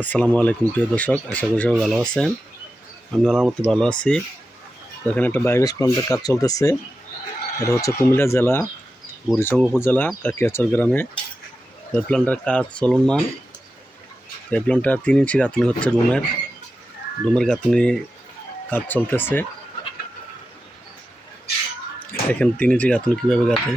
আসসালামু আলাইকুম প্রিয় দর্শক, আশা করি সবাই ভালো আছেন। আমি আল্লাহর মতো ভালো আছি। তো এখানে একটা বায়োগ্যাস প্ল্যান্টের কাজ চলতেছে। এটা হচ্ছে কুমিল্লা জেলা বুড়িচং উপজেলা কাকিয়াচর গ্রামে। তো এই প্ল্যান্টের কাজ চলমান। তো এই প্ল্যান্টটা 3 ইঞ্চি গাঁথনি হচ্ছে রুমের গাঁথনি কাজ চলতেছে। এখানে 3 ইঞ্চি গাঁথনি কীভাবে গাঁথে।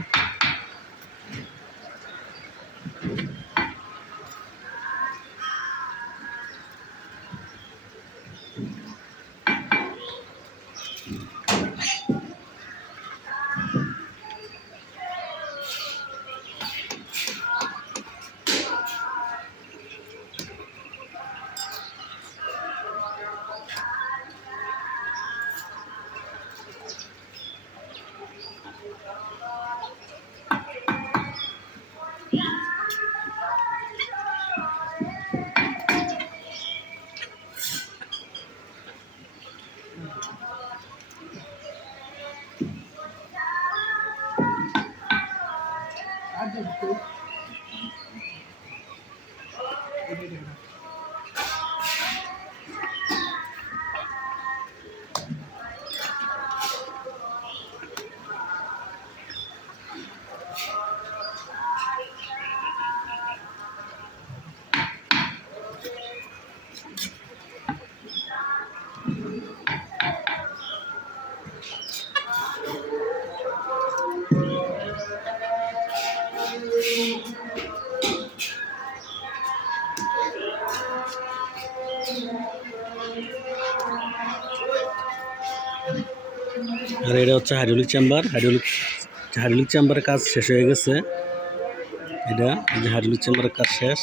আর এটা হচ্ছে হাইড্রোলিক চেম্বারের কাজ শেষ হয়ে গেছে। এটা যে হাইড্রোলিক চেম্বারের কাজ শেষ,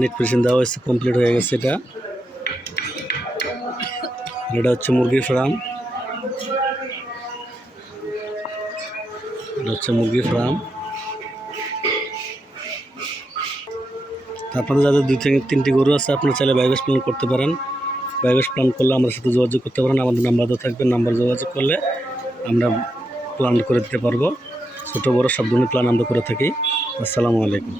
নেট ফিনিশিং দেওয়া হয়েছে, কমপ্লিট হয়ে গেছে। এটা হচ্ছে মুরগির ফার্ম। আপনাদের যাদের 2 থেকে 3টি গরু আছে, আপনারা চাইলে বায়োগ্যাস প্ল্যান্ট করতে পারেন। বায়োগ্যাস প্ল্যান্ট করলে আমাদের সাথে যোগাযোগ করতে পারেন। আমাদের নাম্বার তো থাকবে, নাম্বার যোগাযোগ করলে আমরা প্ল্যান করে দিতে পারবো। ছোটো বড়ো সব ধরনের প্ল্যান আমরা করে থাকি। আসসালামু আলাইকুম।